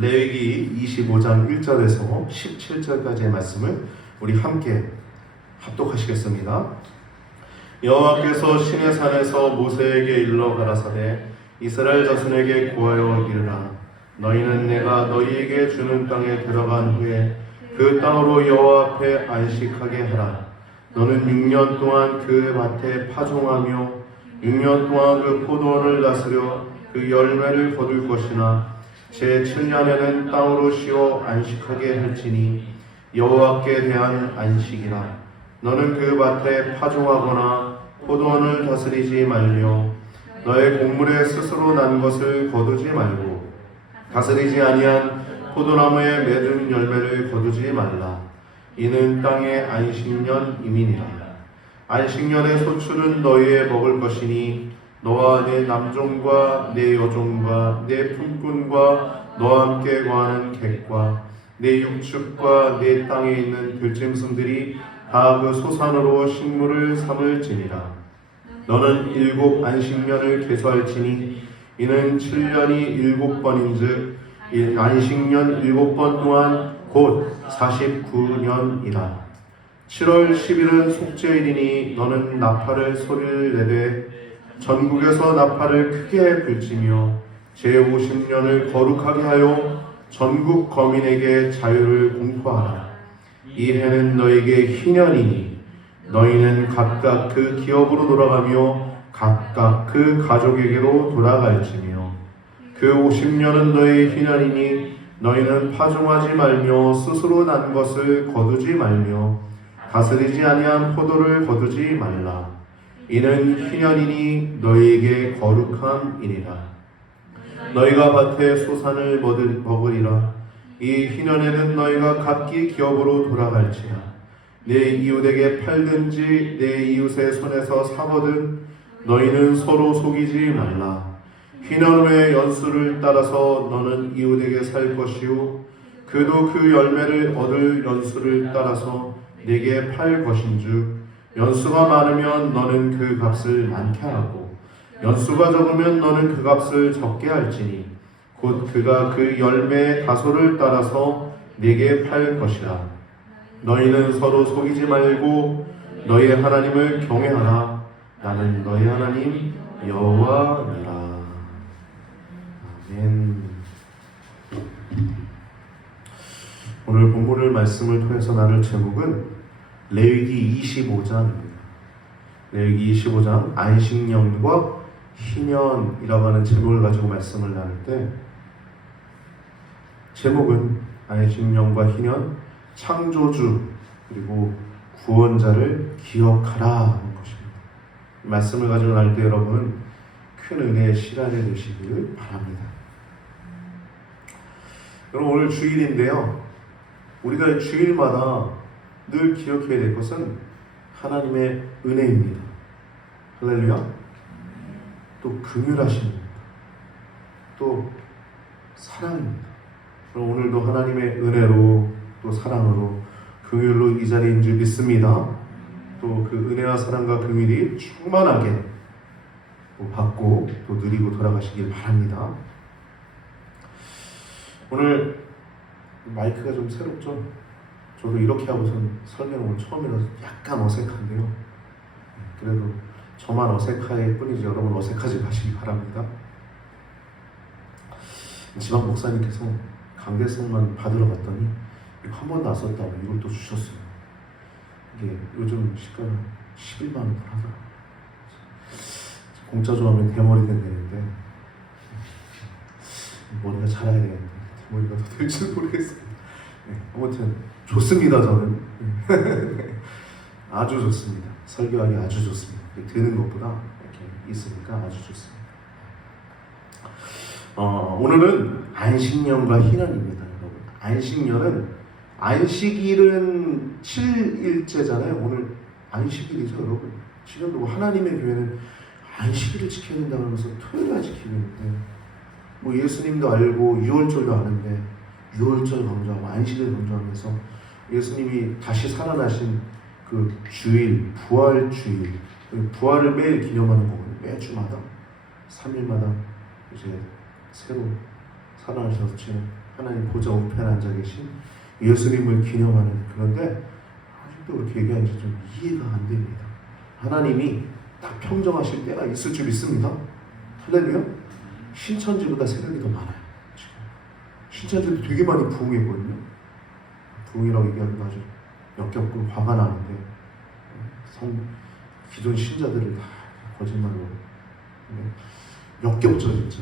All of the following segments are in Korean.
레위기 25장 1절에서 17절까지의 말씀을 우리 함께 합독하시겠습니다. 여호와께서 시내 산에서 모세에게 일러 가라사대 이스라엘 자손에게 고하여 이르라. 너희는 내가 너희에게 주는 땅에 들어간 후에 그 땅으로 여호와 앞에 안식하게 하라. 너는 6년 동안 그 밭에 파종하며 6년 동안 그 포도원을 다스려 그 열매를 거둘 것이나 제7년에는 땅으로 쉬어 안식하게 할지니 여호와께 대한 안식이라. 너는 그 밭에 파종하거나 포도원을 다스리지 말며 너의 곡물에 스스로 난 것을 거두지 말고 다스리지 아니한 포도나무에 맺은 열매를 거두지 말라. 이는 땅의 안식년임이니라. 안식년의 소출은 너희의 먹을 것이니 너와 네 남종과 네 여종과 네 품꾼과 너와 함께 거하는 객과 네 육축과 네 땅에 있는 들짐승들이 다 그 소산으로 식물을 삼을지니라. 너는 7 안식년을 계수할지니 이는 7년이 7번인즉 안식년 7번 동안 곧 49년이라. 7월 10일은 속죄일이니 너는 나팔을 소리를 내되 전국에서 나팔을 크게 불지며 제50년을 거룩하게 하여 전국 거민에게 자유를 공포하라. 이 해는 너에게 희년이니 너희는 각각 그 기업으로 돌아가며 각각 그 가족에게로 돌아갈지며 그 50년은 너의 희년이니 너희는 파종하지 말며 스스로 난 것을 거두지 말며 다스리지 아니한 포도를 거두지 말라. 이는 희년이니 너희에게 거룩함이니라. 너희가 밭에 소산을 먹으리라. 이 희년에는 너희가 각기 기업으로 돌아갈지라. 내 이웃에게 팔든지 내 이웃의 손에서 사거든 너희는 서로 속이지 말라. 희년 후의 연수를 따라서 너는 이웃에게 살 것이요 그도 그 열매를 얻을 연수를 따라서 내게 팔 것인즉 연수가 많으면 너는 그 값을 많게 하고 연수가 적으면 너는 그 값을 적게 할지니 곧 그가 그 열매의 다소를 따라서 내게 팔 것이라. 너희는 서로 속이지 말고 너희 하나님을 경외하라. 나는 너희 하나님 여호와니라. 아멘. 오늘 본문을 말씀을 통해서 나눌 제목은 레위기 25장입니다. 레위기 25장 안식년과 희년이라고 하는 제목을 가지고 말씀을 나눌 때 제목은 안식년과 희년, 창조주 그리고 구원자를 기억하라 하는 것입니다. 이 말씀을 가지고 나눌 때 여러분 큰 은혜의 시간이 되시기를 바랍니다. 여러분 오늘 주일인데요. 우리가 주일마다 늘 기억해야 될 것은 하나님의 은혜입니다. 할렐루야. 또 긍휼하십니다. 또 사랑입니다. 그럼 오늘도 하나님의 은혜로 또 사랑으로 긍휼로 이 자리인 줄 믿습니다. 또 그 은혜와 사랑과 긍휼이 충만하게 받고 또 누리고 돌아가시길 바랍니다. 오늘 마이크가 좀 새롭죠? 저도 이렇게 하고선 설명을 처음이라서 약간 어색한데요. 그래도 저만 어색할 뿐이지 여러분 어색하지 마시기 바랍니다. 지방 목사님께서 강대성만 받으러 갔더니 한 번도 안 썼다고 이걸 또 주셨어요. 이게 요즘 시가가 11만 원 하더라고요. 공짜 좀 하면 대머리 된다는데 머리가 자라야 되겠는데 대머리가 더 될지 모르겠어요. 네, 아무튼 좋습니다. 저는 아주 좋습니다. 설교하기 아주 좋습니다. 드는 것보다 이렇게 있으니까 아주 좋습니다. 오늘은 안식년과 희년입니다. 여러분. 안식년은 안식일은 7일째잖아요. 오늘 안식일이죠, 여러분. 지금도 하나님의 교회는 안식일을 지켜야 된다 그러면서 토요일날 지키고 있는데 뭐 예수님도 알고 6월절도 아는데 6월절 강조하고 안식일 강조하면서 예수님이 다시 살아나신 그 주일, 부활주일, 부활을 매일 기념하는 거거든요. 매주마다 3일마다 이제 새로 살아나셨지 하나님 보좌 우편에 앉아 계신 예수님을 기념하는, 그런데 아직도 그렇게 얘기하는지 좀 이해가 안 됩니다. 하나님이 딱 평정하실 때가 있을 줄 믿습니다. 할렐루야. 신천지보다 세력이 더 많아요. 지금 신천지도 되게 많이 부흥했거든요. 부흥이라고 얘기하기도 아주 역겹고 화가 나는데 기존 신자들을 다 거짓말로 역겹죠. 진짜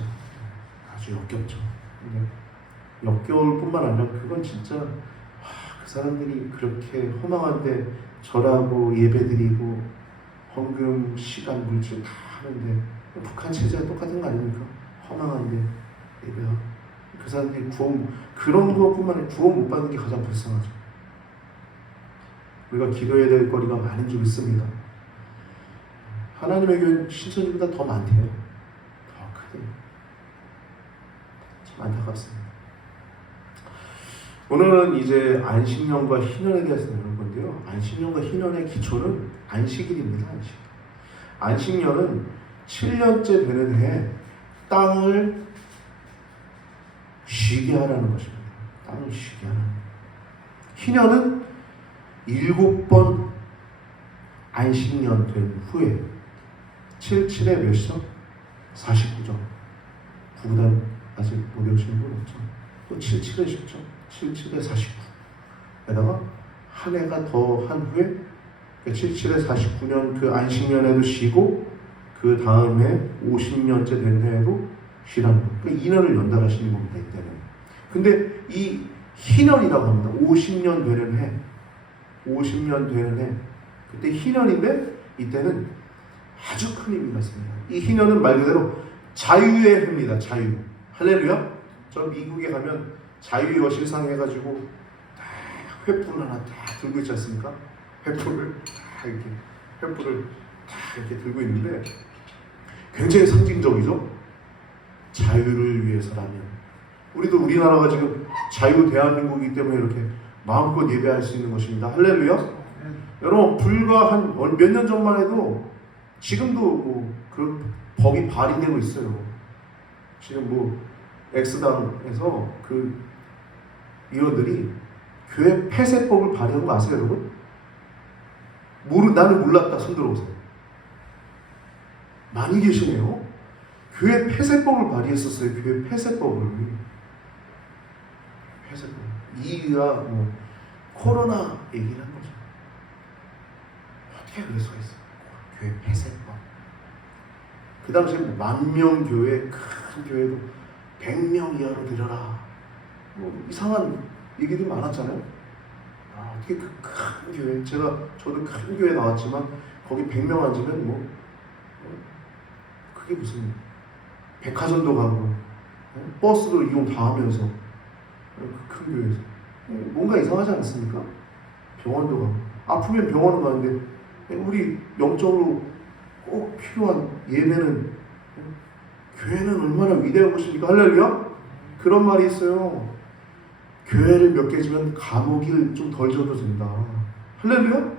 아주 역겹죠. 근데 역겨울 뿐만 아니라 그건 진짜 그 사람들이 그렇게 허망한데 절하고 예배드리고 헌금, 시간, 물질 다 하는데 북한 체제와 똑같은 거 아닙니까? 허망한데 예배하고 그 사람들이 그런 것뿐만 아니라 구원 못 받는 게 가장 불쌍하죠. 우리가 기도해야 될 거리가 많은 줄 믿습니다. 하나님의 교회는 신천지보다 더 많대요. 더 크대요. 참 안타깝습니다. 오늘은 이제 안식년과 희년에 대해서 나눌 건데요. 안식년과 희년의 기초는 안식일입니다. 안식년은 7년째 되는 해 땅을 쉬게 하라는 것입니다. 땅을 쉬게 하라는 것. 희년은 7번 안식년 된 후에 77에 몇이죠? 49죠. 9보단 아직 못 외우시는 분 없죠. 또 77에 쉽죠. 77에 49. 에다가 한 해가 더 한 후에 77에 49년 그 안식년에도 쉬고 그 다음에 50년째 된 해에도 쉬라는 거예요. 그러니까 2년을 연달아시는 겁니다. 이때는. 근데 이 희년이라고 합니다. 50년 되는 해. 50년 되는 해. 그때 희년인데 이때는 아주 큰 의미가 있습니다. 이 희년은 말 그대로 자유의 해입니다. 자유. 할렐루야. 저 미국에 가면 자유의 여실상 해가지고 딱 횃불 하나 딱 들고 있지 않습니까? 횃불을 딱 들고 있는데 굉장히 상징적이죠. 자유를 위해서라면. 우리도 우리나라가 지금 자유 대한민국이기 때문에 이렇게 마음껏 예배할 수 있는 것입니다. 할렐루야. 여러분 불과 한 몇 년 전만 해도 지금도 그 법이 발의되고 있어요. 지금 엑스당에서 그 의원들이 교회 폐쇄법을 발의한 거 아세요, 여러분? 나는 몰랐다. 손 들어보세요. 많이 계시네요. 교회 폐쇄법을 발의했었어요. 교회 폐쇄법을. 폐쇄법. 이유가 코로나 얘기를 한 거죠. 어떻게 그럴 수가 있어요? 교회 폐쇄법. 그 당시에 10,000명 교회, 큰 교회도 100명 이하로 늘려라. 이상한 얘기들 많았잖아요. 어떻게 그 큰 교회, 저도 큰 교회 나왔지만 거기 100명 앉으면 그게 무슨 백화점도 가고 버스도 이용 다 하면서 그 큰 교회에서 뭔가 이상하지 않습니까? 병원도 가고 아프면 병원은 가는데 우리 영적으로 꼭 필요한 예배는 교회는 얼마나 위대한 것입니까? 할렐루야? 그런 말이 있어요. 교회를 몇 개 지면 감옥을 좀 덜 줘도 된다. 할렐루야?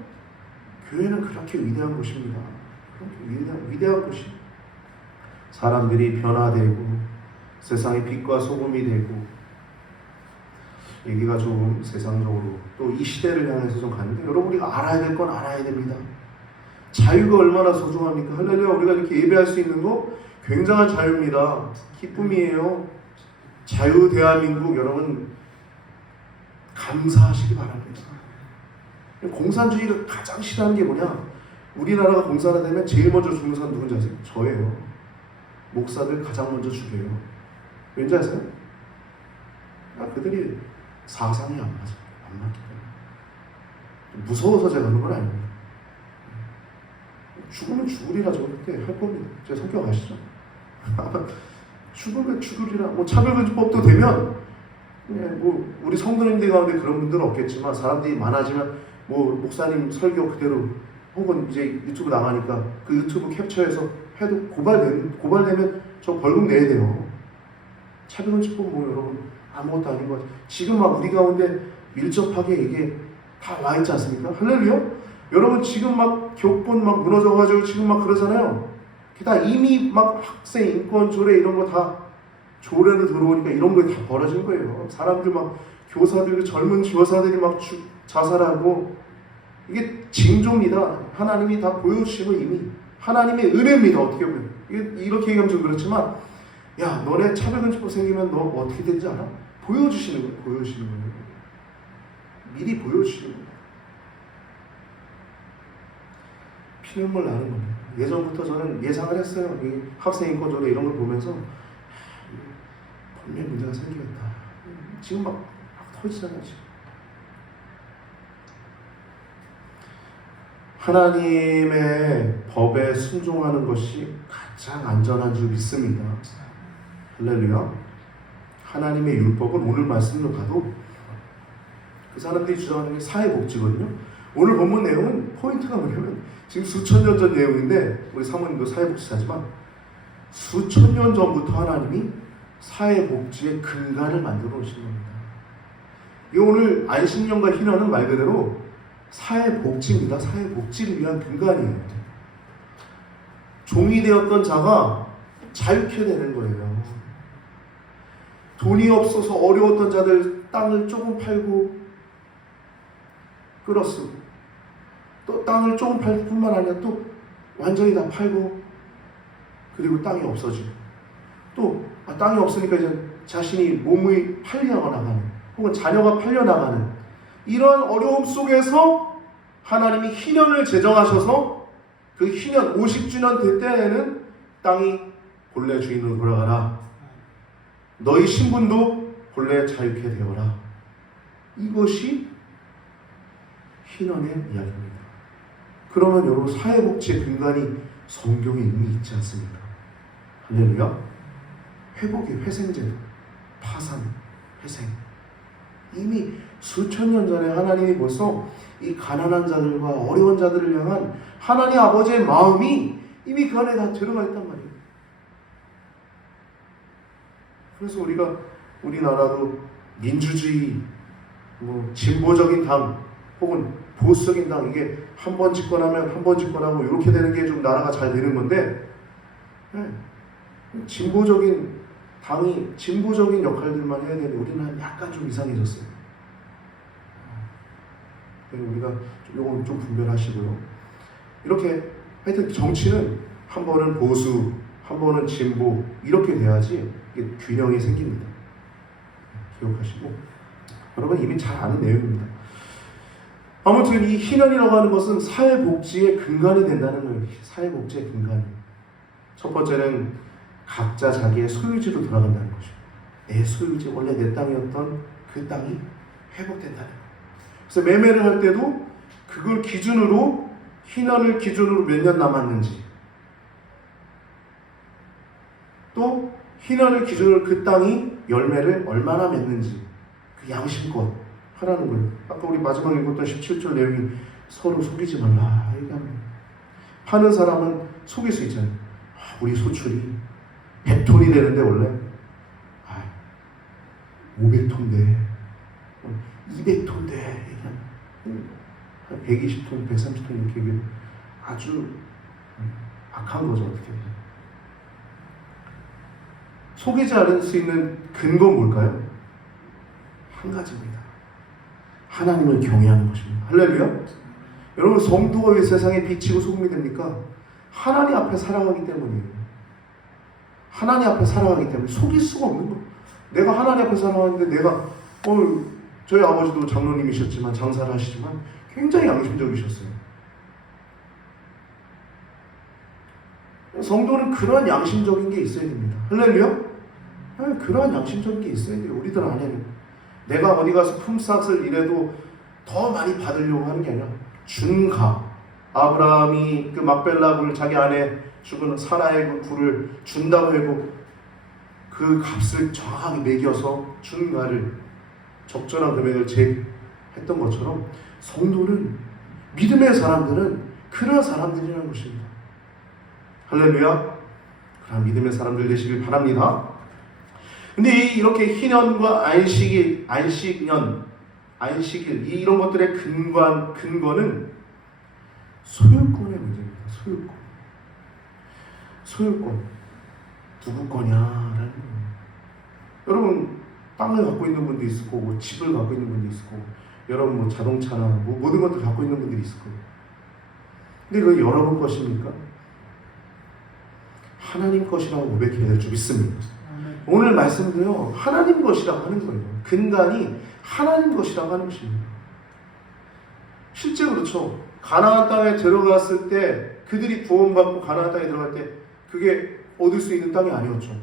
교회는 그렇게 위대한 곳입니다. 그렇게 위대한 곳이. 사람들이 변화되고 세상의 빛과 소금이 되고 얘기가 좀 세상적으로 또 이 시대를 향해서 좀 가는데 여러분 우리가 알아야 될 건 알아야 됩니다. 자유가 얼마나 소중합니까? 할렐루야. 우리가 이렇게 예배할 수 있는 거 굉장한 자유입니다. 기쁨이에요. 자유 대한민국 여러분 감사하시기 바랍니다. 공산주의가 가장 싫어하는 게 뭐냐? 우리나라가 공산화 되면 제일 먼저 죽는 사람 누군지 아세요? 저예요. 목사들 가장 먼저 죽여요. 왠지 아세요? 그들이 사상이 안 맞아요. 안 맞기 때문에. 무서워서 제가 하는 건 아닙니다. 죽으면 죽으리라 저 그때 할 겁니다. 제 성격 아시죠? 죽으면 죽으리라. 차별금지법도 되면 우리 성도님들 가운데 그런 분들은 없겠지만 사람들이 많아지면 목사님 설교 그대로 혹은 이제 유튜브 나가니까 그 유튜브 캡처해서 해도 고발되면 저 벌금 내야 돼요. 차별금지법 여러분 아무것도 아닌 것 같아요. 지금 막 우리 가운데 밀접하게 이게 다 와 있지 않습니까? 할렐루야? 여러분 지금 막 교권 막 무너져가지고 지금 막 그러잖아요. 다 이미 막 학생 인권 조례 이런 거 다 조례로 들어오니까 이런 거 다 벌어진 거예요. 사람들 막 교사들, 젊은 교사들이 막 자살하고, 이게 징조입니다. 하나님이 다 보여주시고 이미 하나님의 은혜입니다. 어떻게 보면 이렇게 얘기하면 좀 그렇지만, 야 너네 차별금지법 생기면 너 어떻게 되는지 알아? 보여주시는 거예요. 보여주시는 거예요. 미리 보여주시는 거예요. 피눈물 나는 거예요. 예전부터 저는 예상을 했어요. 이 학생인권조례 이런 걸 보면서 분명히 문제가 생기겠다. 지금 막 터지잖아요. 지금. 하나님의 법에 순종하는 것이 가장 안전한 줄 믿습니다. 할렐루야. 하나님의 율법은 오늘 말씀으로 가도 그 사람들이 주장하는 게 사회복지거든요. 오늘 본문 내용은 포인트가 뭐냐면, 지금 수천 년 전 내용인데, 우리 사모님도 사회복지사지만 수천 년 전부터 하나님이 사회복지의 근간을 만들어 오신 겁니다. 이 오늘 안식년과 희년은 말 그대로 사회복지입니다. 사회복지를 위한 근간이에요. 종이 되었던 자가 자유케 되는 거예요. 돈이 없어서 어려웠던 자들 땅을 조금 팔고 끌어쓰고, 또 땅을 조금 팔 뿐만 아니라 또 완전히 다 팔고, 그리고 땅이 없어지고, 또 땅이 없으니까 이제 자신이 몸이 팔려나가는, 혹은 자녀가 팔려나가는 이런 어려움 속에서 하나님이 희년을 제정하셔서 그 희년 50주년 될 때에는 땅이 본래 주인으로 돌아가라. 너희 신분도 본래 자유케 되어라. 이것이 희년의 이야기입니다. 그러면 여러분, 사회복지의 근간이 성경에 이미 있지 않습니까? 할렐루야. 회복의 회생제도, 파산, 회생. 이미 수천 년 전에 하나님이 벌써 이 가난한 자들과 어려운 자들을 향한 하나님 아버지의 마음이 이미 그 안에 다 들어가 있단 말이에요. 그래서 우리나라도 민주주의, 진보적인 당 혹은 보수적인 당, 이게 한 번 집권하면 한 번 집권하고 이렇게 되는 게 좀 나라가 잘 되는 건데, 진보적인 당이 진보적인 역할들만 해야 되는데 우리는 약간 좀 이상해졌어요. 우리가 요건 좀 분별하시고요. 이렇게 하여튼 정치는 한 번은 보수, 한 번은 진보, 이렇게 돼야지 이게 균형이 생깁니다. 기억하시고, 여러분 이미 잘 아는 내용입니다. 아무튼 이 희년이라고 하는 것은 사회복지의 근간이 된다는 거예요. 사회복지의 근간이. 첫 번째는 각자 자기의 소유지로 돌아간다는 거죠. 내 소유지, 원래 내 땅이었던 그 땅이 회복된다는 거예요. 그래서 매매를 할 때도 그걸 기준으로, 희년을 기준으로 몇 년 남았는지, 또 희년을 기준으로 그 땅이 열매를 얼마나 맺는지, 그 양심껏 하라는 거예요. 아까 우리 마지막에 읽었던 17절 내용이 서로 속이지 말라 얘기합니다. 파는 사람은 속일 수 있잖아요. 우리 소출이 100톤이 되는데 원래 500톤 돼, 200톤 돼, 120톤, 130톤 이렇게 얘기해도 아주 악한 거죠. 어떻게 속이지 않을 수 있는 근거는 뭘까요? 한 가지입니다. 하나님을 경외하는 것입니다. 할렐루야. 여러분, 성도가 왜 세상에 빛이고 소금이 됩니까? 하나님 앞에 살아가기 때문이에요. 하나님 앞에 살아가기 때문에 속일 수가 없는 거예요. 내가 하나님 앞에 살아가는데, 내가 저희 아버지도 장로님이셨지만, 장사를 하시지만 굉장히 양심적이셨어요. 성도는 그러한 양심적인 게 있어야 됩니다. 할렐루야. 그러한 양심적인 게 있어야 돼요. 우리들 안에는. 내가 어디 가서 품삯을 이래도 더 많이 받으려고 하는 게 아니라 준가. 아브라함이 그 막벨라 굴, 자기 아내 죽은 사라의 그 굴을 준다고 해도 그 값을 정확하게 매겨서 준가를, 적절한 금액을 제했던 것처럼 성도는, 믿음의 사람들은 그런 사람들이라는 것입니다. 할렐루야. 그런 믿음의 사람들 되시길 바랍니다. 근데 이렇게 희년과 안식년, 안식일, 이런 것들의 근거는 소유권의 문제입니다. 소유권. 누구 거냐라는 거예요. 여러분 땅을 갖고 있는 분도 있을 거고 집을 갖고 있는 분도 있을 거고 여러분 뭐 자동차나 뭐 모든 것들 갖고 있는 분들이 있을 거예요. 근데 그게 여러분 것입니까? 하나님 것이라고 고백해야 될 줄 믿습니다. 오늘 말씀도요 하나님 것이라고 하는 거예요. 근간이 하나님 것이라고 하는 것입니다. 실제 그렇죠. 가나안 땅에 들어갔을 때 그들이 구원받고 가나안 땅에 들어갈 때 그게 얻을 수 있는 땅이 아니었죠.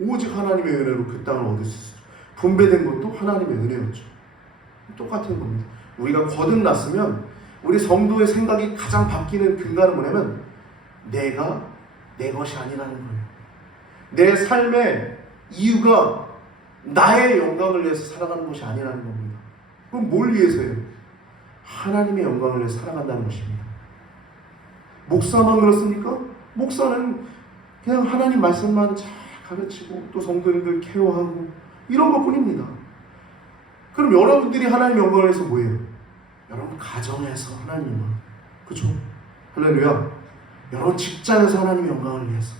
오직 하나님의 은혜로 그 땅을 얻을 수 있었죠. 분배된 것도 하나님의 은혜였죠. 똑같은 겁니다. 우리가 거듭났으면 우리 성도의 생각이 가장 바뀌는 근간은 뭐냐면 내가 내 것이 아니라는 거예요. 내 삶의 이유가 나의 영광을 위해서 살아가는 것이 아니라는 겁니다. 그럼 뭘 위해서요? 하나님의 영광을 위해서 살아간다는 것입니다. 목사만 그렇습니까? 목사는 그냥 하나님 말씀만 잘 가르치고 또 성도님들 케어하고 이런 것뿐입니다. 그럼 여러분들이 하나님 영광을 위해서 뭐예요? 여러분 가정에서 하나님 영광, 그렇죠? 할렐루야. 여러분 직장에서 하나님 영광을 위해서,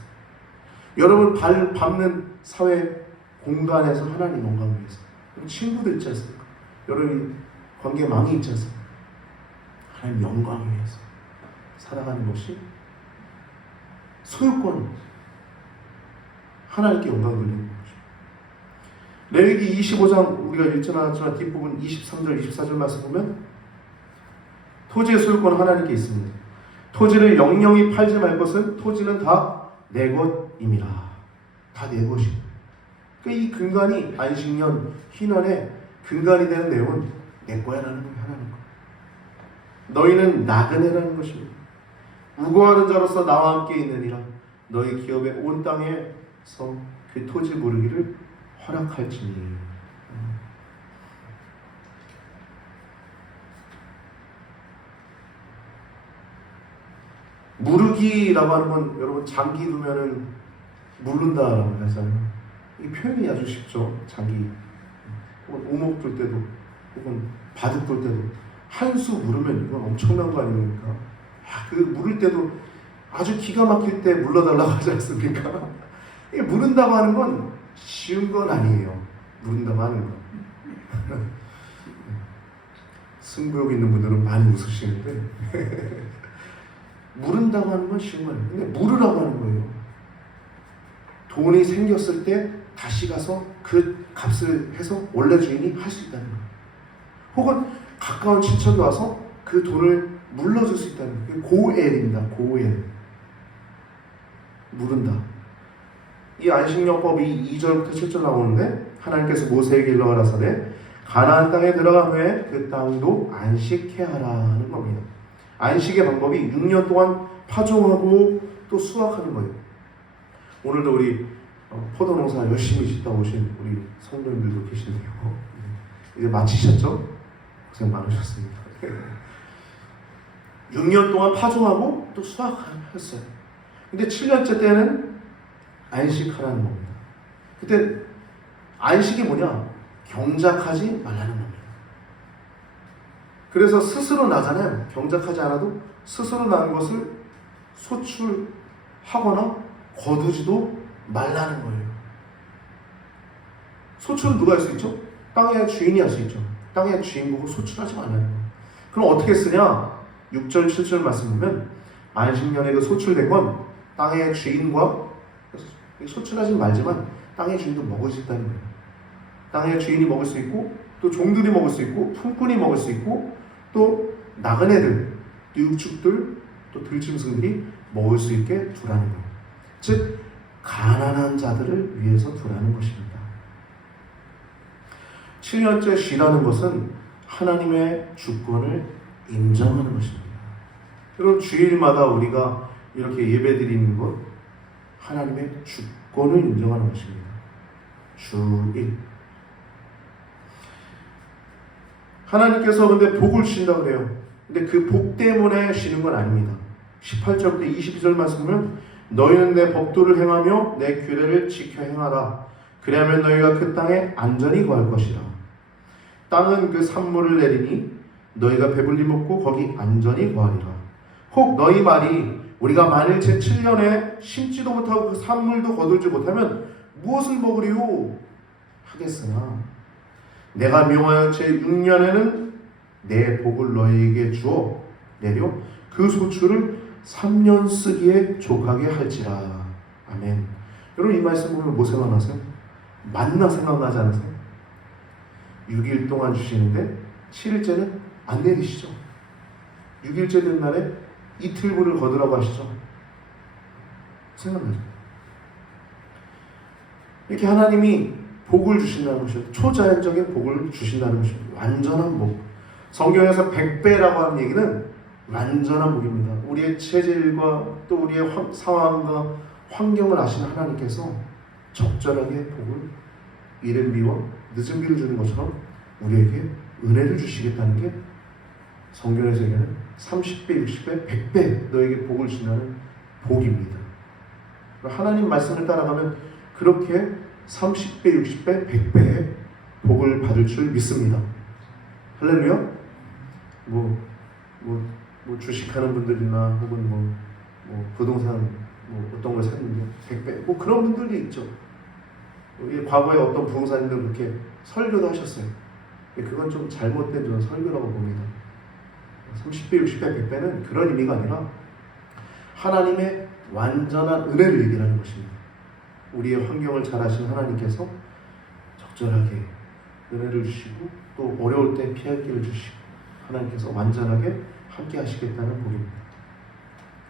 여러분 발 밟는 사회 공간에서 하나님 영광을 위해서, 친구들 있지 않습니까? 여러분 관계망이 있지 않습니까? 하나님 영광을 위해서 살아가는 것이 소유권, 하나님께 영광 돌리는 것입니다. 레위기 25장 우리가 읽지는 않았지만 뒷부분 23절 24절 말씀 보면 토지의 소유권은 하나님께 있습니다. 토지를 영영히 팔지 말 것은 토지는 다 내 것임이라. 다 내 것이다. 그러니까 이 근간이 안식년 희년의 근간이 되는 내용은 내 거야라는 거예요. 하나님 거. 너희는 나그네라는 것입니다. 우고하는 자로서 나와 함께 있느니라. 너희 기업의 온 땅에서 그 토지 무르기를 허락할지니. 무르기라고 하는 건 여러분 장기 두면은 무른다라고 하잖아요. 이 표현이 아주 쉽죠. 장기 혹은 오목 둘 때도 혹은 바둑 둘 때도 한 수 무르면 이건 엄청난 거 아닙니까? 그 무를 때도 아주 기가 막힐 때 물러달라고 하지 않습니까? 이게 무른다고 하는 건 쉬운 건 아니에요. 무른다고 하는 건. 승부욕 있는 분들은 많이 웃으시는데 무른다고 하는 건 쉬운 거예요. 근데 무르라고 하는 거예요. 돈이 생겼을 때 다시 가서 그 값을 해서 원래 주인이 할 수 있다는 거예요. 혹은 가까운 친척이 와서 그 돈을 물러줄 수 있다는 거예요. 고엘입니다. 고엘. 무른다. 이 안식년법이 2절부터 7절 나오는데 하나님께서 모세에게 일러 가라사대 가나안 땅에 들어간 후에 그 땅도 안식해 하라는 겁니다. 안식의 방법이 6년 동안 파종하고 또 수확하는 거예요. 오늘도 우리 포도농사 열심히 짓다 오신 우리 성도님들도 계신데요. 이제 마치셨죠? 고생 많으셨습니다. 6년 동안 파종하고 또 수확했어요. 근데 7년째 때는 안식하라는 겁니다. 그때 안식이 뭐냐? 경작하지 말라는 겁니다. 그래서 스스로 나잖아요. 경작하지 않아도 스스로 난 것을 소출하거나 거두지도 말라는 거예요. 소출은 누가 할 수 있죠? 땅의 주인이 할 수 있죠. 땅의 주인 보고 소출하지 말라는 거예요. 그럼 어떻게 쓰냐? 6절 7절 말씀 보면 안식년에 그 소출된 건 땅의 주인과 소출하지 말지만 땅의 주인도 먹을 수 있다는 거예요. 땅의 주인이 먹을 수 있고 또 종들이 먹을 수 있고 품꾼이 먹을 수 있고 또 나그네들, 육축들, 또 들짐승들이 먹을 수 있게 두라는 거예요. 즉 가난한 자들을 위해서 두라는 것입니다. 7년째 쉬라는 것은 하나님의 주권을 인정하는 것입니다. 여러분 주일마다 우리가 이렇게 예배드리는 것 하나님의 주권을 인정하는 것입니다. 주일. 하나님께서 근데 복을 주신다고 그래요. 근데 그 복 때문에 쉬는 건 아닙니다. 18절부터 22절 말씀 보면 너희는 내 법도를 행하며 내 규례를 지켜 행하라. 그리하면 너희가 그 땅에 안전히 거할 것이라. 땅은 그 산물을 내리니 너희가 배불리 먹고 거기 안전히 거하리라. 혹 너희 말이 우리가 만일 제7년에 심지도 못하고 그 산물도 거둘지 못하면 무엇을 먹으리요? 하겠으나 내가 명하여 제6년에는 내 복을 너희에게 주어 내려 그 소출을 3년 쓰기에 족하게 할지라. 아멘. 여러분 이 말씀 보면 뭐 생각나세요? 만나 생각나지 않으세요? 6일 동안 주시는데 7일째는 안 내리시죠. 6일째 된 날에 이틀분을 거두라고 하시죠. 생각나죠? 이렇게 하나님이 복을 주신다는 것이죠. 초자연적인 복을 주신다는 것입니다. 완전한 복. 성경에서 100배라고 하는 얘기는 완전한 복입니다. 우리의 체질과 또 우리의 상황과 환경을 아시는 하나님께서 적절하게 복을 이른 비와 늦은 비를 주는 것처럼 우리에게 은혜를 주시겠다는 게 성경에서 얘기하는 30배, 60배, 100배 너에게 복을 주신다는 복입니다. 하나님 말씀을 따라가면 그렇게 30배, 60배, 100배의 복을 받을 줄 믿습니다. 할렐루야? 뭐 주식하는 분들이나 혹은 뭐 부동산 어떤 걸 샀는데 100배 뭐 그런 분들이 있죠. 과거에 어떤 부동산인들 그렇게 설교도 하셨어요. 그건 좀 잘못된 저는 설교라고 봅니다. 30배, 60배, 100배는 그런 의미가 아니라 하나님의 완전한 은혜를 얘기하는 것입니다. 우리의 환경을 잘 아시는 하나님께서 적절하게 은혜를 주시고 또 어려울 때 피할 길을 주시고 하나님께서 완전하게 함께 하시겠다는 복입니다.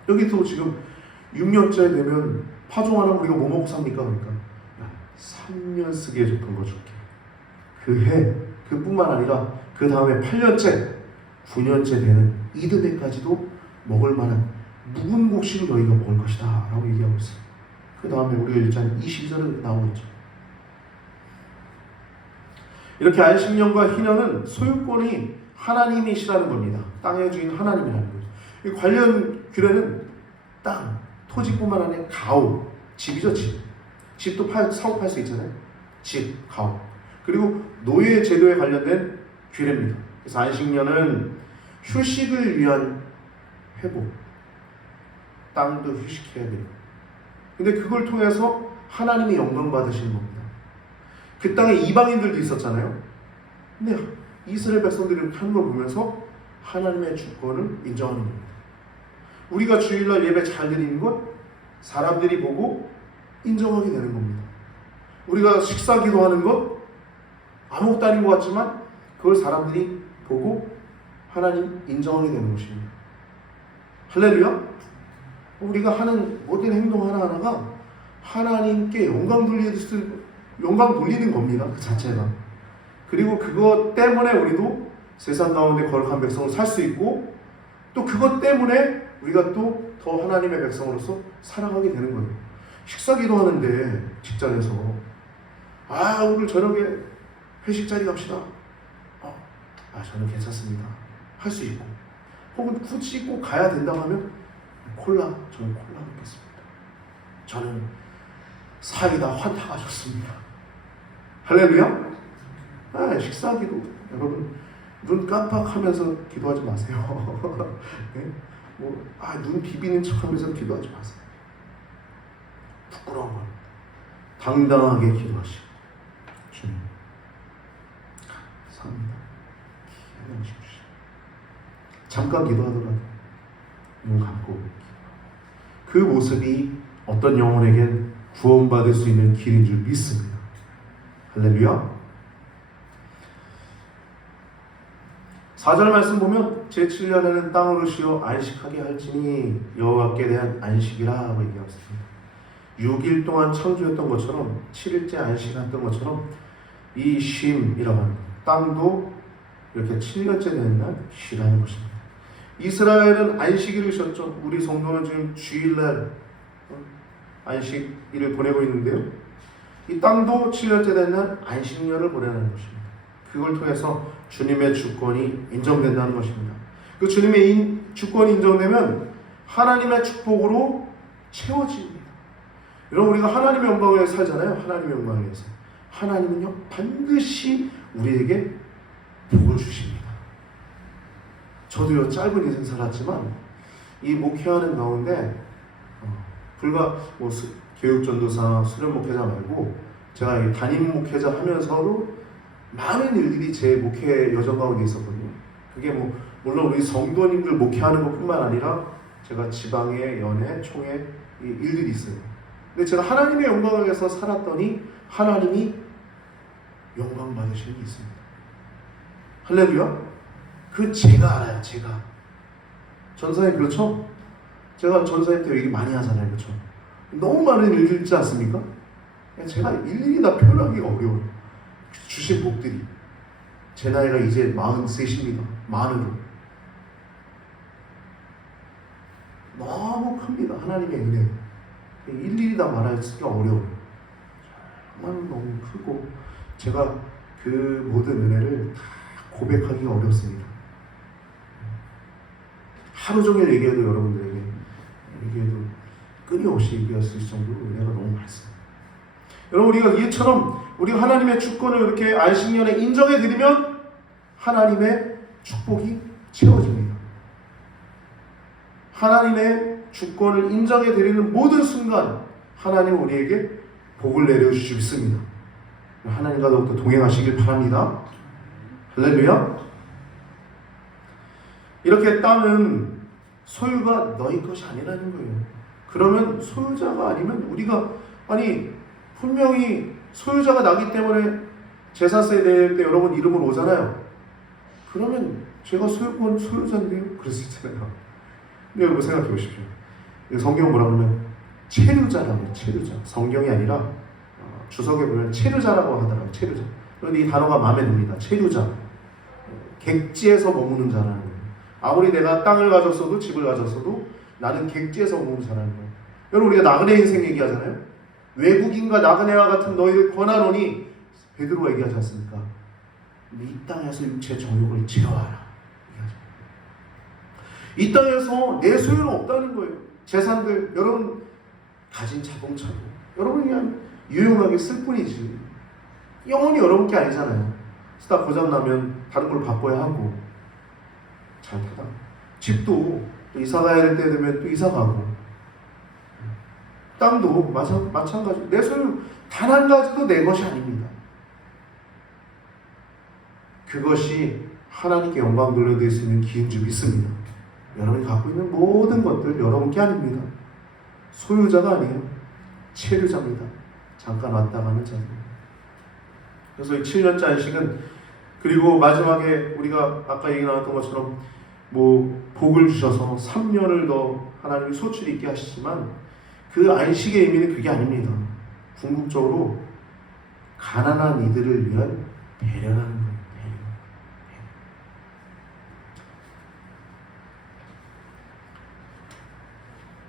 여기서 지금 6년째 되면 파종하면 우리가 뭐 먹고 삽니까? 그러니까 3년 쓰기에 족한 거 줄게. 그 해, 그뿐만 아니라 그 다음에 8년째, 9년째 되는 이듬해까지도 먹을 만한 묵은 곡식을 너희가 먹을 것이다 라고 얘기하고 있어요. 그 다음에 우리가 읽자면 22절에 나오겠죠. 이렇게 안식년과 희년은 소유권이 하나님이시라는 겁니다. 땅의 주인 하나님이라는 거죠. 관련 규례는 땅, 토지뿐만 아니라 가옥, 집이죠. 집도 사고 팔 수 있잖아요. 집, 가옥. 그리고 노예 제도에 관련된 규례입니다. 그래서 안식년은 휴식을 위한 회복. 땅도 휴식해야 돼요. 근데 그걸 통해서 하나님이 영광 받으시는 겁니다. 그 땅에 이방인들도 있었잖아요. 근데 이스라엘 백성들이 이렇게 하는 걸 보면서 하나님의 주권을 인정하는 겁니다. 우리가 주일날 예배 잘 드리는 것 사람들이 보고 인정하게 되는 겁니다. 우리가 식사 기도하는 것 아무것도 아닌 것 같지만 그걸 사람들이 보고 하나님 인정하게 되는 것입니다. 할렐루야? 우리가 하는 모든 행동 하나하나가 하나님께 영광 돌리는 겁니다. 그 자체가. 그리고 그것 때문에 우리도 세상 가운데 거룩한 백성으로 살 수 있고 또 그것 때문에 우리가 또 더 하나님의 백성으로서 살아가게 되는 거예요. 식사 기도하는데 직장에서 오늘 저녁에 회식 자리 갑시다. 저는 괜찮습니다. 할 수 있고 혹은 굳이 꼭 가야 된다고 하면 저는 콜라 먹겠습니다. 저는 사이다 환타가 좋습니다. 할렐루야? 식사 기도 여러분 눈 깜빡하면서 기도하지 마세요. 네? 눈 비비는 척하면서 기도하지 마세요. 부끄러운 건 당당하게 기도하시고 주님 감사합니다. 잠깐 기도하더라도 눈 감고 그 모습이 어떤 영혼에겐 구원받을 수 있는 길인 줄 믿습니다. 할렐루야. 4절 말씀 보면 제7년에는 땅으로 쉬어 안식하게 할지니 여호와께 대한 안식이라고 얘기하고 있습니다. 6일 동안 창조했던 것처럼 7일째 안식했던 것처럼 이 쉼이라고 합니다. 땅도 이렇게 7년째 되는 날 쉬라는 것입니다. 이스라엘은 안식일을 쉬었죠. 우리 성도는 지금 주일날 안식일을 보내고 있는데요. 이 땅도 7년째 되는 날 안식년을 보내는 것입니다. 그걸 통해서 주님의 주권이 인정된다는 것입니다. 그 주님의 주권이 인정되면 하나님의 축복으로 채워집니다. 여러분 우리가 하나님의 영광을 위해서 살잖아요. 하나님의 영광을 위해서. 하나님은요 반드시 우리에게 복을 주십니다. 저도요 짧은 인생 살았지만 이 목회하는 가운데 불과 교육전도사, 수련목회자 말고 제가 이 담임 목회자 하면서도 많은 일들이 제 목회 여정 가운데 있었거든요. 그게 뭐 물론 우리 성도님들 목회하는 것뿐만 아니라 제가 지방의 연회, 총회 일들이 있어요. 근데 제가 하나님의 영광을 위해서 살았더니 하나님이 영광 받으시는 게 있습니다. 할렐루야. 그 제가 알아요. 제가 전사님 그렇죠? 제가 전사님 때 얘기 많이 하잖아요. 그렇죠? 너무 많은 일들 있지 않습니까? 제가 일일이 다 표현하기가 어려워요. 주신 복들이 제 나이가 이제 43입니다. 만으로 너무 큽니다. 하나님의 은혜 일일이 다 말하기가 어려워요. 정말 너무 크고 제가 그 모든 은혜를 다 고백하기가 어렵습니다. 하루 종일 얘기해도 여러분들에게 얘기해도 끊임없이 얘기할 수 있을 정도로 은혜가 너무 많습니다. 여러분 우리가 이처럼 우리가 하나님의 주권을 이렇게 안식년에 인정해 드리면 하나님의 축복이 채워집니다. 하나님의 주권을 인정해 드리는 모든 순간 하나님은 우리에게 복을 내려주시고 있습니다. 하나님과 더욱더 동행하시길 바랍니다. 할렐루야. 이렇게 땅은 소유가 너희 것이 아니라는 거예요. 그러면 소유자가 아니면 우리가 분명히 소유자가 나기 때문에 제사세 낼 때 여러분 이름으로 오잖아요. 그러면 제가 소유자인데요? 그럴 수 있잖아요. 근데 여러분 생각해 보십시오. 성경 뭐라 그러면 체류자라고 해요. 체류자. 성경이 아니라 주석에 보면 체류자라고 하더라고요. 체류자. 그런데 이 단어가 마음에 듭니다. 체류자. 객지에서 머무는 자라는 거예요. 아무리 내가 땅을 가졌어도 집을 가졌어도 나는 객지에서 머무는 자라는 거예요. 여러분 우리가 나그네 인생 얘기하잖아요. 외국인과 나그네와 같은 너희를 권하노니 베드로가 얘기하지 않습니까? 이 땅에서 육체 정욕을 제어하라. 이 땅에서 내 소유는 없다는 거예요. 재산들 여러분 가진 자동차도 여러분이 그냥 유용하게 쓸 뿐이지 영원히 여러분 게 아니잖아요. 쓰다 고장나면 다른 걸 바꿔야 하고 잘 타다. 집도 또 이사 가야 될 때 되면 또 이사 가고 땅도 마찬가지. 내 소유 단 한 가지도 내 것이 아닙니다. 그것이 하나님께 영광 돌려드릴 수 있는 기은주 믿습니다. 여러분이 갖고 있는 모든 것들 여러분께 아닙니다. 소유자가 아니에요. 체류자입니다. 잠깐 왔다 가는 자입니다. 그래서 이 7년째 안식은 그리고 마지막에 우리가 아까 얘기 나왔던 것처럼 복을 주셔서 3년을 더 하나님이 소출이 있게 하시지만 그 안식의 의미는 그게 아닙니다. 궁극적으로 가난한 이들을 위한 배려라는 거예요.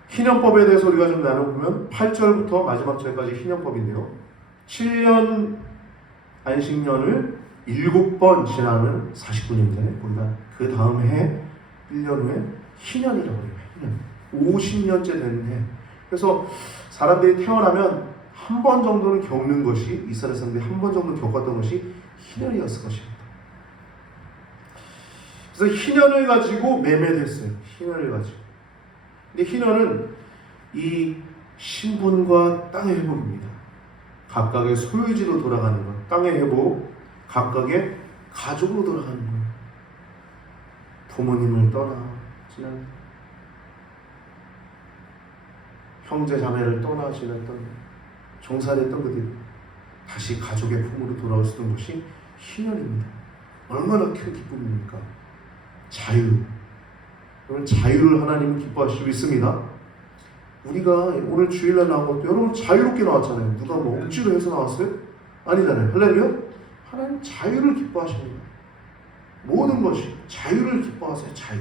희년법에 대해서 우리가 좀 나눠보면 8절부터 마지막 절까지 희년법인데요. 7년 안식년을 7번 지나는 49년째 거기다 그 다음 해 1년 후에 희년이라고 해요. 희년. 50년째 되는 해. 그래서 사람들이 태어나면 한 번 정도는 겪는 것이 이스라엘 사람들이 한 번 정도 겪었던 것이 희년이었을 것입니다. 그래서 희년을 가지고 매매됐어요. 희년을 가지고. 근데 희년은 이 신분과 땅의 회복입니다. 각각의 소유지로 돌아가는 것. 땅의 회복, 각각의 가족으로 돌아가는 거예요. 부모님을 떠나지는 형제 자매를 떠나지는 종살이했던 그들 다시 가족의 품으로 돌아올 수 있는 것이 희년입니다. 얼마나 큰 기쁨입니까? 자유. 여러분 자유를 하나님은 기뻐하시고 있습니다. 우리가 오늘 주일날 나온 것도 여러분 자유롭게 나왔잖아요. 누가 억지로 해서 나왔어요? 아니잖아요. 할렐루야? 하나님 자유를 기뻐하십니다. 모든 것이 자유를 기뻐하세요. 자유.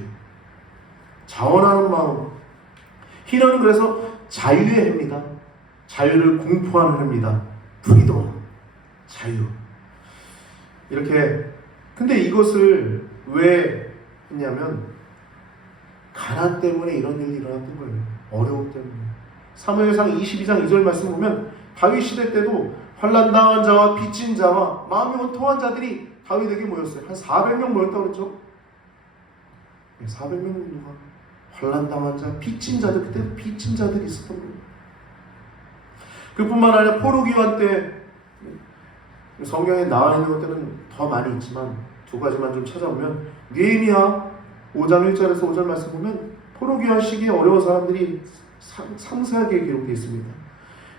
자원하는 마음. 희년은 그래서 자유의 해입니다. 자유를 공포하는 해입니다. 프리덤. 자유. 이렇게 근데 이것을 왜 했냐면 가난 때문에 이런 일이 일어났던 거예요. 어려움 때문에. 사무엘상 22장 2절 말씀 보면 다윗 시대 때도 환난당한 자와 빚진 자와 마음이 원통한 자들이 다윗에게 모였어요. 한 400명 모였다고 그랬죠. 400명 누가? 환난당한 자, 빚진 자들. 그때 빚진 자들이 있었던 거예요. 그뿐만 아니라 포로기환 때 성경에 나와 있는 것들은 더 많이 있지만 두 가지만 좀 찾아보면 느헤미야 5장 1절에서 5절 말씀 보면 포로기한 시기에 어려운 사람들이 상세하게 기록되어 있습니다.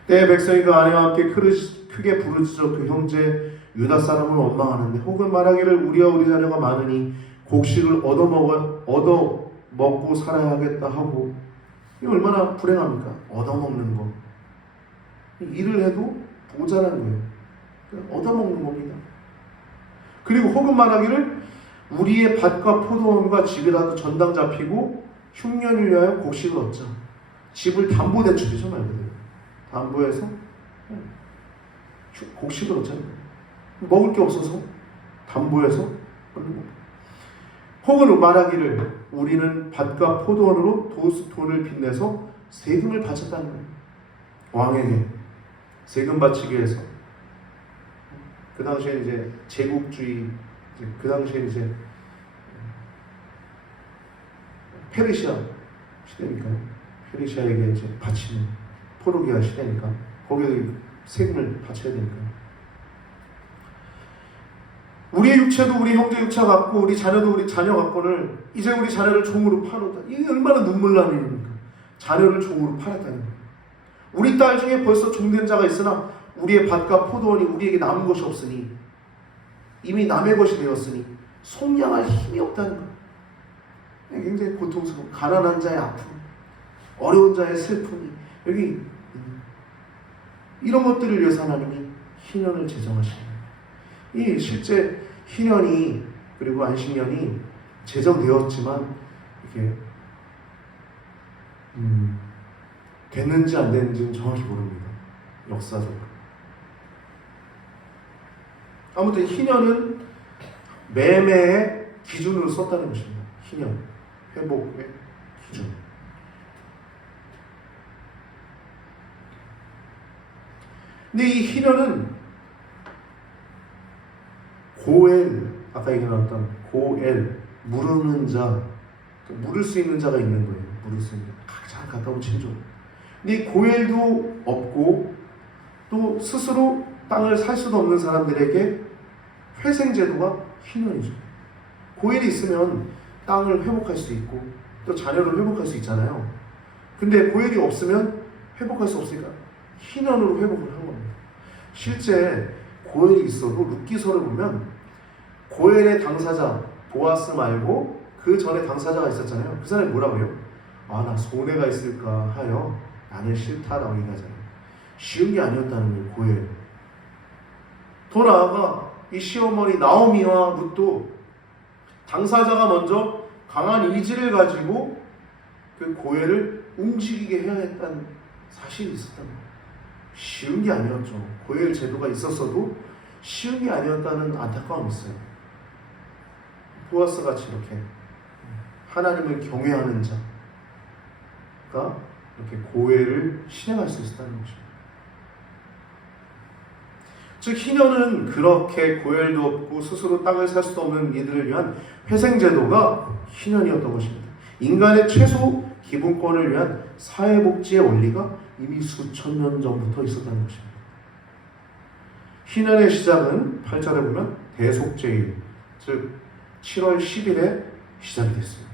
때 백성이 그 아내와 함께 크게 부르짖어 그 형제 유다 사람을 원망하는데 혹은 말하기를 우리와 우리 자녀가 많으니 곡식을 얻어먹고 살아야 하겠다 하고 이 얼마나 불행합니까? 얻어먹는 거. 일을 해도 모자란 거예요. 얻어먹는 겁니다. 그리고 혹은 말하기를 우리의 밭과 포도원과 집이라도 전당 잡히고 흉년을 위하여 곡식을 얻자. 집을 담보대출이죠 말 그대로. 담보해서 곡식을 얻자는 거예요. 먹을 게 없어서 담보해서 얻는 겁니다. 혹은 말하기를 우리는 밭과 포도원으로 돈을 빚내서 세금을 바쳤다는 거예요. 왕에게 세금 바치기 위해서. 그 당시에 이제 제국주의, 그 당시에 이제 페르시아 시대니까요. 페르시아에게 이제 바치는 포로기한 시대니까 거기에 세금을 바쳐야 되니까요. 우리의 육체도 우리 형제 육체 같고 우리 자녀도 우리 자녀 같고를 이제 우리 자녀를 종으로 팔았다. 이게 얼마나 눈물 나는 일입니까? 자녀를 종으로 팔았다는 거예요. 우리 딸 중에 벌써 종된 자가 있으나 우리의 밭과 포도원이 우리에게 남은 것이 없으니 이미 남의 것이 되었으니 속량할 힘이 없다는 거예요. 굉장히 고통스러운 가난한 자의 아픔, 어려운 자의 슬픔이 여기 이런 것들을 위해서 하나님이 희년을 제정하시는 거예요. 이 실제 희년이 그리고 안식년이 제정되었지만 이게 됐는지 안 됐는지는 정확히 모릅니다. 역사적으로. 아무튼 희년은 매매의 기준으로 썼다는 것입니다. 희년, 회복의 기준. 근데 이 희년은 고엘, 아까 얘기 나왔던 고엘, 물으는 자, 물을 수 있는 자가 있는 거예요. 물을 수 있는 자, 가장 가까운 친족. 근데 이 고엘도 없고 또 스스로 땅을 살 수도 없는 사람들에게 회생제도가 희년이죠. 고엘이 있으면 땅을 회복할 수 있고 또 자녀를 회복할 수 있잖아요. 근데 고엘이 없으면 회복할 수 없으니까 희년으로 회복을 한 겁니다. 실제 고엘이 있어도 룻기서를 보면 고엘의 당사자 보아스 말고 그 전에 당사자가 있었잖아요. 그 사람이 뭐라고 해요? 아, 나 손해가 있을까 하여 나는 싫다라고 얘기하잖아요. 쉬운 게 아니었다는 거예요. 고엘. 더 나아가 이 시어머니 나오미와 룻도 당사자가 먼저 강한 의지를 가지고 그 고엘을 움직이게 해야 했다는 사실이 있었던 거예요. 쉬운 게 아니었죠. 고엘 제도가 있었어도 쉬운 게 아니었다는 안타까움이 있어요. 보아스 같이 이렇게 하나님을 경외하는 자가 이렇게 고엘을 실행할 수 있었다는 것입니다. 즉 희년은 그렇게 고엘도 없고 스스로 땅을 살 수도 없는 이들을 위한 회생제도가 희년이었던 것입니다. 인간의 최소 기본권을 위한 사회복지의 원리가 이미 수천 년 전부터 있었다는 것입니다. 희년의 시작은 8절에 보면 대속죄일, 즉 7월 10일에 시작이 됐습니다.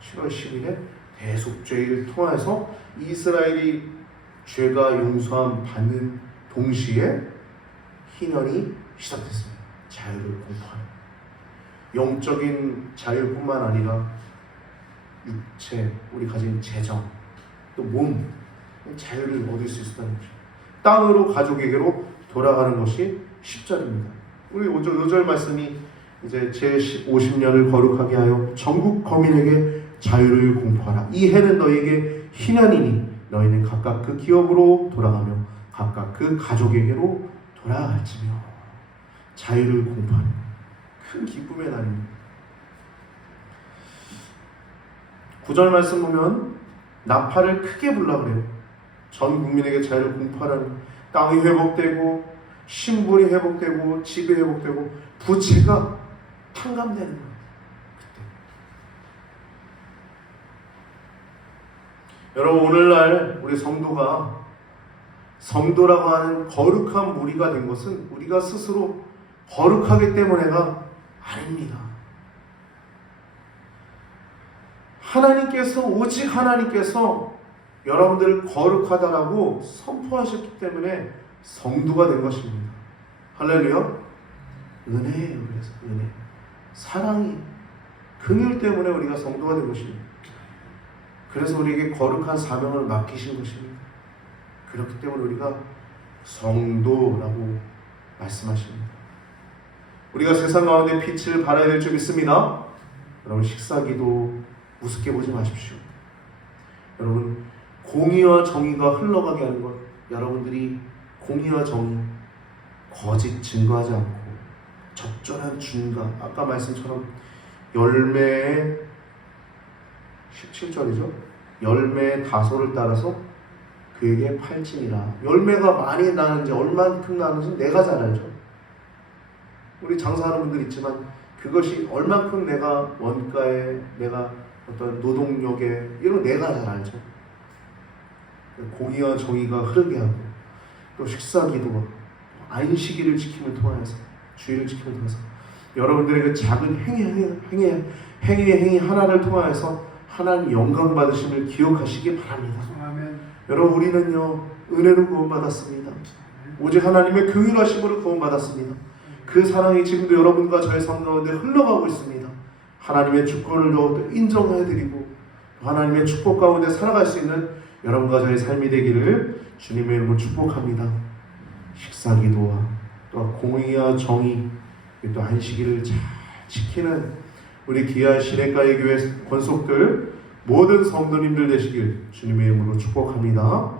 7월 10일에 대속죄일 통해서 이스라엘이 죄가 용서함 받는 동시에 희년이 시작됐습니다. 자유를 공포하는 영적인 자유뿐만 아니라 육체, 우리 가진 재정, 또 몸, 자유를 얻을 수 있었다는 것입니다. 땅으로 가족에게로 돌아가는 것이 10절입니다. 우리 5절 말씀이 이제 제50년을 거룩하게 하여 전국 거민에게 자유를 공포하라. 이 해는 너희에게 희년이니 너희는 각각 그 기업으로 돌아가며 각각 그 가족에게로 돌아갈지며. 자유를 공포하는 큰 기쁨의 날입니다. 9절 말씀 보면 나팔을 크게 불라 그래요. 전 국민에게 자유를 공포하라는, 땅이 회복되고 신분이 회복되고 집이 회복되고 부채가 탕감되는 거예요. 그때. 여러분, 오늘날 우리 성도가 성도라고 하는 거룩한 무리가 된 것은 우리가 스스로 거룩하기 때문에가 아닙니다. 하나님께서, 오직 하나님께서 여러분들을 거룩하다라고 선포하셨기 때문에 성도가 된 것입니다. 할렐루야. 은혜예요. 그래서 은혜, 사랑이, 긍휼 때문에 우리가 성도가 된 것입니다. 그래서 우리에게 거룩한 사명을 맡기신 것입니다. 그렇기 때문에 우리가 성도라고 말씀하십니다. 우리가 세상 가운데 빛을 발해야 될 줄 믿습니다. 여러분, 식사기도 우습게 보지 마십시오. 여러분, 공의와 정의가 흘러가게 하는 것, 여러분들이 공의와 정의, 거짓 증거하지 않고 적절한 중간, 아까 말씀처럼 열매의 17절이죠. 열매의 다소를 따라서 그에게 팔지니라. 열매가 많이 나는지 얼만큼 나는지 내가 잘 알죠. 우리 장사하는 분들 있지만 그것이 얼만큼 내가 원가에, 내가 어떤 노동력에, 이런 내가 잘 알죠. 공의와 정의가 흐르게 하고, 또 식사기도와 안식일을 지킴을 통하여서, 주의를 지킴을 통해서 여러분들의 그 작은 행위 하나를 통하여서 하나님 영광 받으심을 기억하시기 바랍니다. 아멘. 여러분, 우리는요 은혜로 구원받았습니다. 오직 하나님의 긍휼하심으로 구원받았습니다. 그 사랑이 지금도 여러분과 저의 삶 가운데 흘러가고 있습니다. 하나님의 주권을 더욱더 인정해드리고 하나님의 축복 가운데 살아갈 수 있는 여러분과 저의 삶이 되기를 주님의 이름으로 축복합니다. 식사기도와 또 공의와 정의, 또 안식일을 잘 지키는 우리 귀한 시냇가의 교회 권속들 모든 성도님들 되시길 주님의 이름으로 축복합니다.